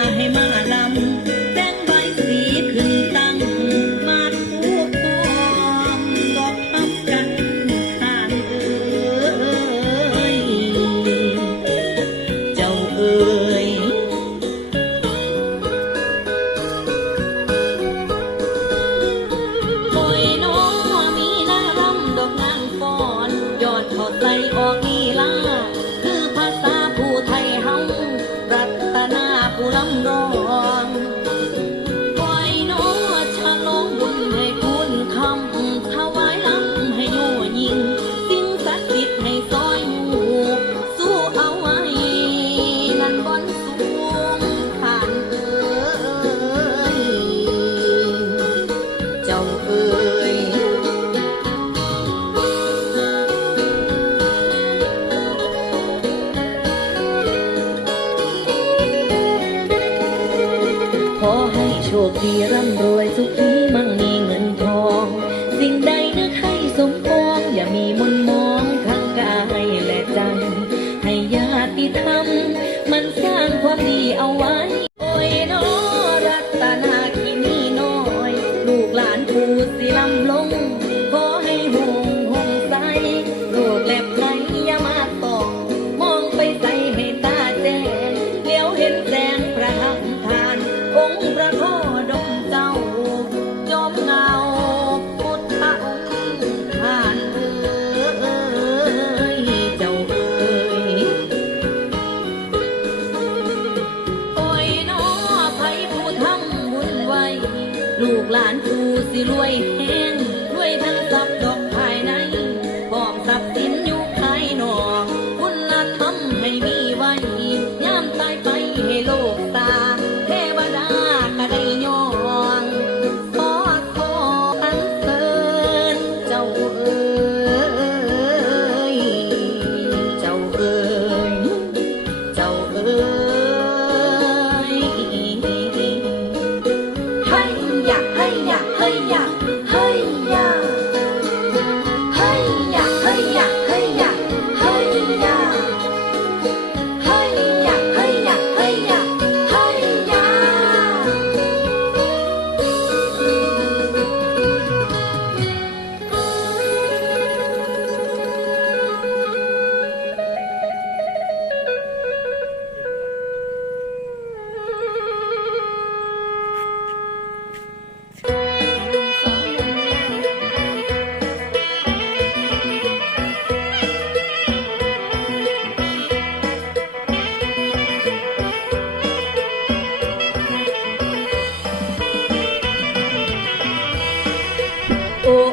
าให้มาลำ รัตนาผู้ลำดอน I Tirando ลูกหลานกูสิรวยแห้งรวยทั้งทรัพย์ดอก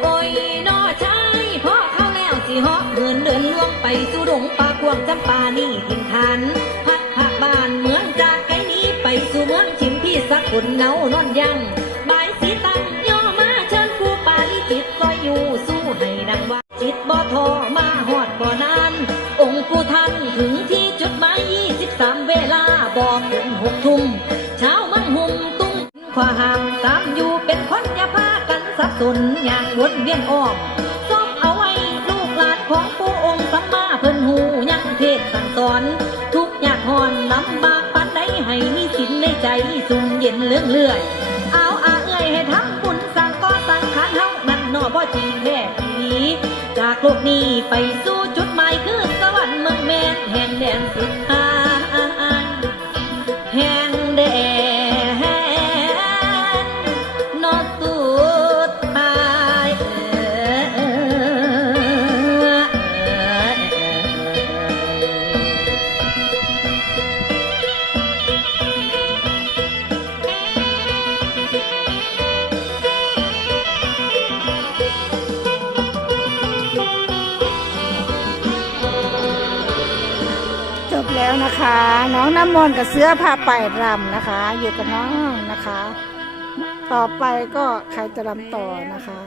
โอ้ยนอชายพ่อเข้าแล้วสิเหาะเหินเดินล่วงไปสู่ดงป่ากวางจำปานี่ถิ่นฐาน พัดผักบ้านเมืองจากไกลนี้ไปสู่เมืองชิมพี่สักคนเงานอนยังบายสีตังย่อมาเชิญผู้ปาลิจิตซอยอยู่สู้ให้ดังว่าจิตบ่ทอมาหอดบ่นาน องค์ผู้ท่านถึงที่จุดหมาย23เวลาบอกถึงหกทุ่มเช้ามังหุ่มตุ้งความตามอยู่เป็นคนยาพากัน สนอย่างวนเวียนอ้อมซอบเอาไว้ลูกหลานของผู้องค์สัมมาเพิ่นหูยังเทศสั่งสอน ทุกอยากหอนลำบากปันใดให้มีสินในใจสุ่มเย็นเลื่องเลื่อยเอาอาเอ้ยให้ทำบุญสั่งก็สั่งขานเฮานั่นนอบ่จริงแท้ทีจากโลกนี้ไปสู่ แล้วนะคะ น้องน้ำมนต์กับเสื้อผ้าไปรำนะคะ อยู่กับน้องนะคะ ต่อไปก็ใครจะรำต่อนะคะ